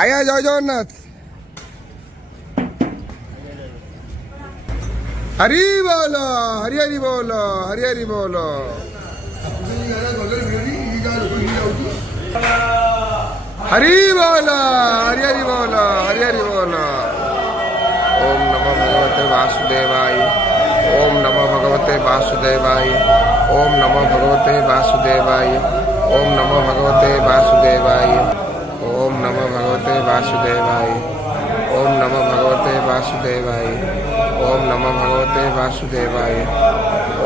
আয়া জয় জগন্নাথ। হরি বল, হরি হরি বল, হরি হরি বল। হরি বল, হরি হরি বল, হরি হরি বল। ओम नमो भगवते वासुदेवाय। ओम नमो भगवते वासुदेवाय। ओम नमो भगवते वासुदेवाय। ओम नमो भगवते वासुदेवाय। ओम नमो भगवते वासुदेवाय। ओम नमो भगवते वासुदेवाय। ओम नमो भगवते वासुदेवाय।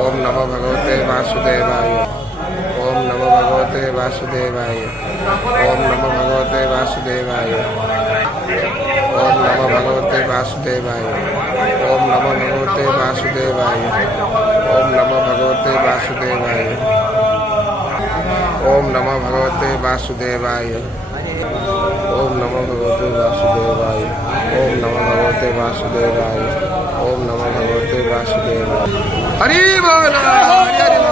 ओम नमो भगवते वासुदेवाय। ओम नमो भगवते वासुदेवाय। ओम नमो भगवते वासुदेवाय। ओम नमो भगवते वासुदेवाय। ओम नमो भगवते वासुदेवाय। ओम नमो भगवते वासुदेवाय। ओम नमो भगवते वासुदेवाय। ओम नमो भगवते वासुदेवाय। ओम नमो भगवते वासुदेवाय। ओम नमो भगवते वासुदेवाय। हरि बोल, हरि हरि